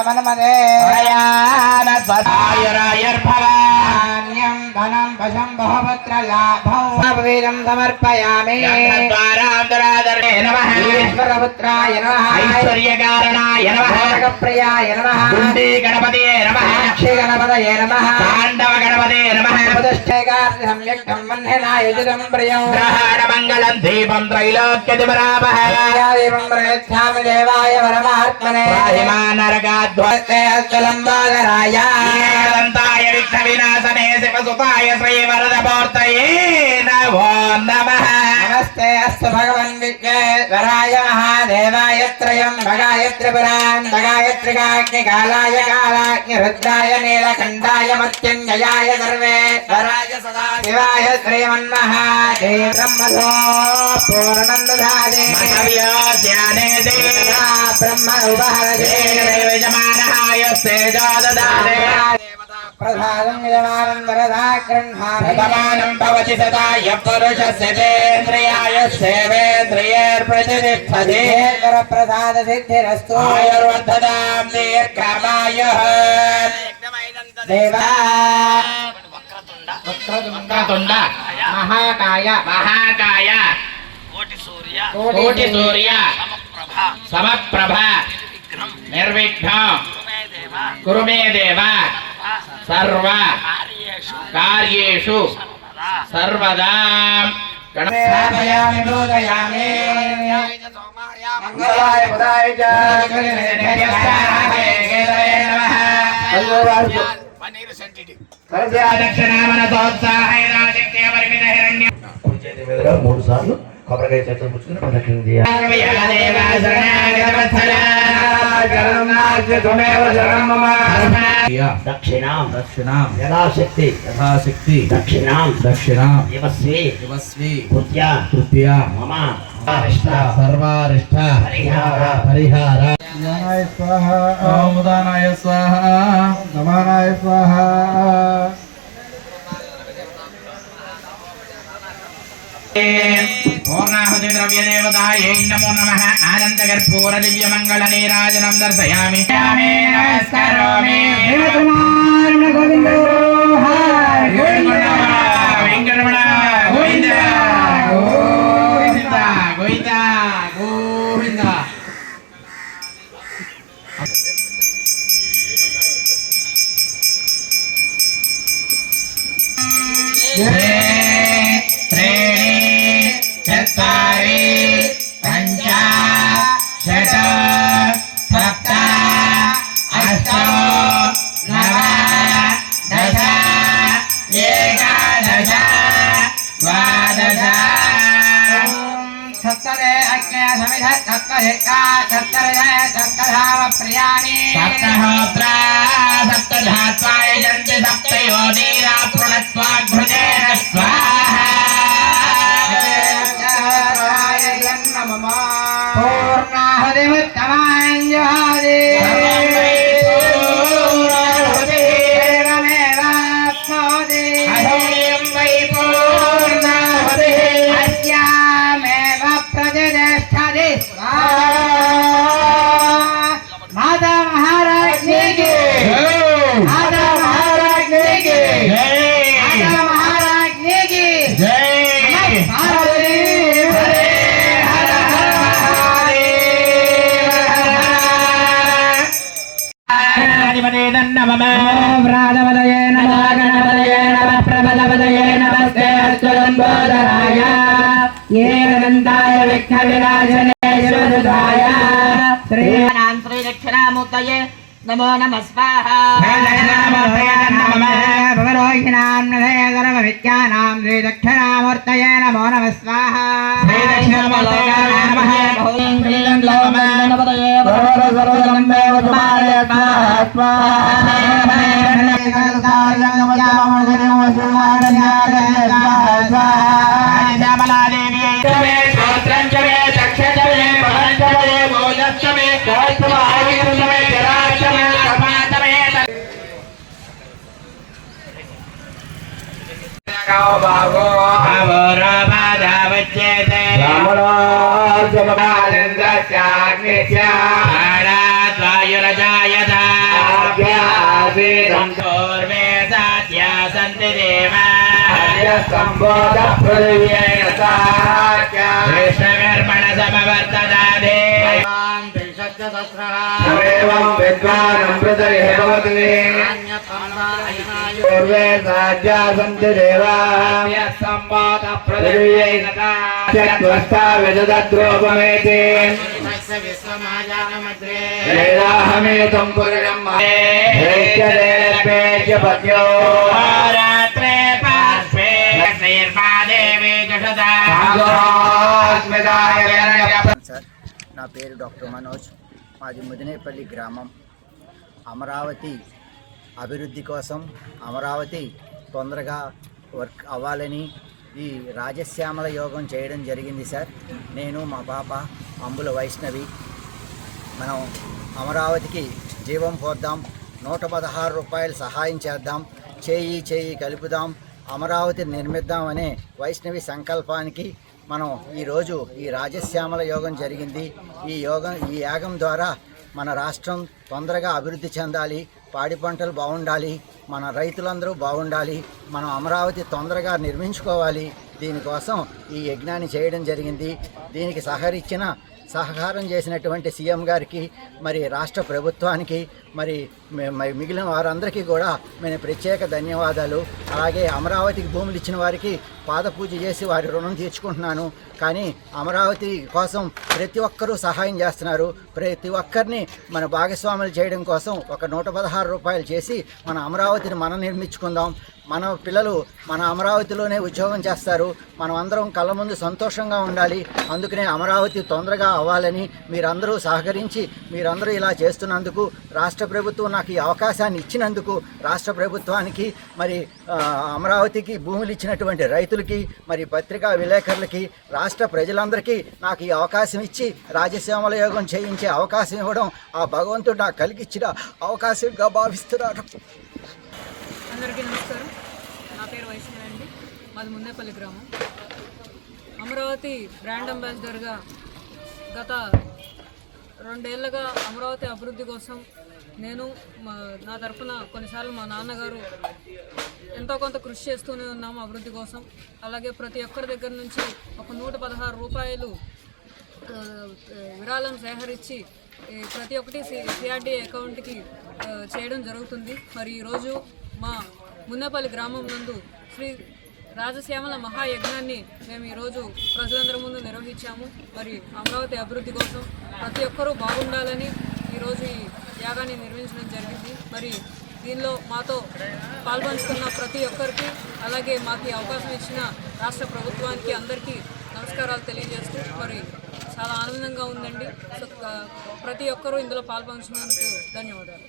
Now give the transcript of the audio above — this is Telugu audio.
समन्मदे धनं वशं बहुपुत्र लाभं वीरं समर्पयामि ईश्वरपुत्राय नमः ऐश्वर्यकारणाय नमः प्रियाय नमः कुण्डी गणपतये नमः अक्षय गणपतये नमः ताण्डव गणपतये नमः उपदिष्टैकार्य सम्यक्तं वह्नेनाय युजितं प्रियं ग्रहाणमङ्गलं दीपं त्रैलोक्यदिवरावः देवं प्रयच्छामि देवाय परमात्मने महिमानरगाध्वस्ते अस्तलम्बोदराय दन्ताय विघ्नविनाशने शिवसुताय श्रीवरदमूर्तये नमो नमः नमस्ते अस्तु भगवन् विघ्नेश्वराय महादेवाय त्रयं भगाय त्रिपुरान् भगाय त्रिकाग्निकालाय कालाग्निरुद्राय नीलकण्ठाय मत्यञ्जयाय सर्वेश्वराय सदाशिवाय श्रीमन्महादेव ब्रह्मधो पूर्णं दधाति ब्रह्म उपहरति यजमानः ददाति प्रसादं यजमानं वरदा गृह्णामि प्रथमानं भवति सदा यः पुरुषस्य तेन्द्रियाय सेवेन्द्रियैर्प्रतिष्ठते प्रसाद सिद्धिरस्तु आयुर्वर्धतां दीर्घमायुः देवा वक्रतुण्ड महाकाय महाकाय कोटि सूर्य समप्रभ निर्विघ्नं कुरु मे देव सर्व कार्येषु सर्वदा गणपयामि बोधयामि मंगलाय बुधाय च మూడు సార్లు కొబ్బరికాయ చేతులు పుచ్చుకుని ప్రదక్షిణ చేయాలి. దక్షిణాం దక్షిణాం యథాశక్తి యథాశక్తి దక్షిణాం దక్షిణాం యువస్వి యువస్వి కృత్య కృత్య మమ సర్వారిష్ట పరిహార పరిహార జ్ఞానాయ స్వాహ ఓముదానాయ స్వాహ నమానాయ స్వాహ पूर्णाहुति द्रव्य देवतायै नमो नमः आनंद कर्पूर दिव्य मंगल नीराजनं दर्शयामि नमस्करोमि गोविंद वेंकटरमण गोविंद गोविंद गोविंद गोविंद चत्वारि पञ्च षट् सप्त अष्ट नव दश एकादश द्वादश सप्तदे अग्ने समिध सप्तधिका सप्तहृदय सप्तधाम प्रियाणि सप्तहोत्रा सप्तधात्वा यजन्ति सप्तयोनीरा पुनस्त्वाघृतेन स्वाहा पूर्णाहुतिमुत्तमाञ्जुहादि एवमेवाप्नोति अधोऽयं वै पूर्णाहुतिः अस्यामेव प्रतिष्ठति माता महाराज्ञी की माता महाराज्ञी की माता महाराज्ञी की जय व्रातपदये नमः गणपतये नमः प्रबलपदये नमस्ते अस्तुलम्बोदराय येनन्दाय विघ्नविनाशने शिवसुताय श्रीनां श्रीदक्षिणामूर्तये नमो नमः स्वाहा भगवरोहिणां नभये सर्वविद्यानां श्रीदक्षिणामूर्तये नमो नमः स्वाहा वायुरजायता पूर्वे सात्या सन्ति देवा సంబోధ పృథివ్యేన సాఖ్యా कृष्णकर्मण समवर्तदादे సర్వం విద్వానం పృథివీ భవతి పూర్వే సాధ్యా సంతి దేవాః सम्बोध పృథివ్యేన చత్వస్థా విదద్రోపమేతి వేదాహమేతం పురుషం హేత్యదేవేత్య పద్యో रात्रे पार्श्वे निर्मादेवी जषदा సార్ నా పేరు డాక్టర్ మనోజ్. మాది ముదినేపల్లి గ్రామం. అమరావతి అభివృద్ధి కోసం అమరావతి తొందరగా వర్క్ అవ్వాలని ఈ రాజశ్యామల యోగం చేయడం జరిగింది సార్. నేను మా పాప అంబుల వైష్ణవి మనం అమరావతికి జీవం పోద్దాం, 116 రూపాయలు సహాయం చేద్దాం, చేయి కలుపుదాం, అమరావతి నిర్మిద్దాం అనే వైష్ణవి సంకల్పానికి మనం ఈరోజు ఈ రాజశ్యామల యోగం జరిగింది. ఈ యాగం ద్వారా మన రాష్ట్రం తొందరగా అభివృద్ధి చెందాలి, పాడి పంటలు బాగుండాలి, మన రైతులందరూ బాగుండాలి, మనం అమరావతి తొందరగా నిర్మించుకోవాలి. దీనికోసం ఈ యజ్ఞాన్ని చేయడం జరిగింది. దీనికి సహకారం చేసినటువంటి సీఎం గారికి, మరి రాష్ట్ర ప్రభుత్వానికి, మరి మిగిలిన వారందరికీ కూడా నేను ప్రత్యేక ధన్యవాదాలు. అలాగే అమరావతికి భూములు ఇచ్చిన వారికి పాదపూజ చేసి వారి రుణం తీర్చుకుంటున్నాను. కానీ అమరావతి కోసం ప్రతి ఒక్కరూ సహాయం చేస్తున్నారు. ప్రతి ఒక్కరిని మన భాగస్వాములు చేయడం కోసం ఒక 116 రూపాయలు చేసి మన అమరావతిని మనం నిర్మించుకుందాం. మన పిల్లలు మన అమరావతిలోనే ఉద్యోగం చేస్తారు. మనం అందరం కళ్ళ ముందు సంతోషంగా ఉండాలి. అందుకనే అమరావతి తొందరగా అవ్వాలని మీరందరూ సహకరించి మీరందరూ ఇలా చేస్తున్నందుకు, రాష్ట్ర ప్రభుత్వం నాకు ఈ అవకాశాన్ని ఇచ్చినందుకు రాష్ట్ర ప్రభుత్వానికి, మరి అమరావతికి భూములు ఇచ్చినటువంటి రైతులకి, మరి పత్రికా విలేకరులకి, రాష్ట్ర ప్రజలందరికీ నాకు ఈ అవకాశం ఇచ్చి రాజశ్యామల యోగం చేయించే అవకాశం ఇవ్వడం ఆ భగవంతుడు నాకు కలిగిచ్చిన అవకాశంగా భావిస్తున్నాను. అందరికీ నమస్కారం. నా పేరు వైష్ణవి అండి. మాది మున్నేపల్లి గ్రామం. అమరావతి బ్రాండ్ అంబాసిడర్గా గత 2 ఏళ్ళుగా అమరావతి అభివృద్ధి కోసం నేను నా తరఫున కొన్నిసార్లు మా నాన్నగారు ఎంతో కొంత కృషి చేస్తూనే ఉన్నాము అభివృద్ధి కోసం. అలాగే ప్రతి ఒక్కరి దగ్గర నుంచి ఒక 116 రూపాయలు విరాళం సేకరించి ప్రతి ఒక్కటి సిఆర్డీ అకౌంట్కి చేయడం జరుగుతుంది. మరి ఈరోజు మా మున్నేపల్లి గ్రామం నందు శ్రీ రాజశ్యామల మహాయజ్ఞాన్ని మేము ఈరోజు ప్రజలందరి ముందు నిర్వహించాము. మరి అమరావతి అభివృద్ధి కోసం ప్రతి ఒక్కరూ బాగుండాలని ఈరోజు ఈ యాగాన్ని నిర్వహించడం జరిగింది. మరి దీనిలో మాతో పాల్పంచుకున్న ప్రతి ఒక్కరికి, అలాగే మాకు ఈ అవకాశం ఇచ్చిన రాష్ట్ర ప్రభుత్వానికి అందరికీ నమస్కారాలు తెలియజేస్తూ మరి చాలా ఆనందంగా ఉందండి. ప్రతి ఒక్కరూ ఇందులో పాల్పంచుకున్నందుకు ధన్యవాదాలు.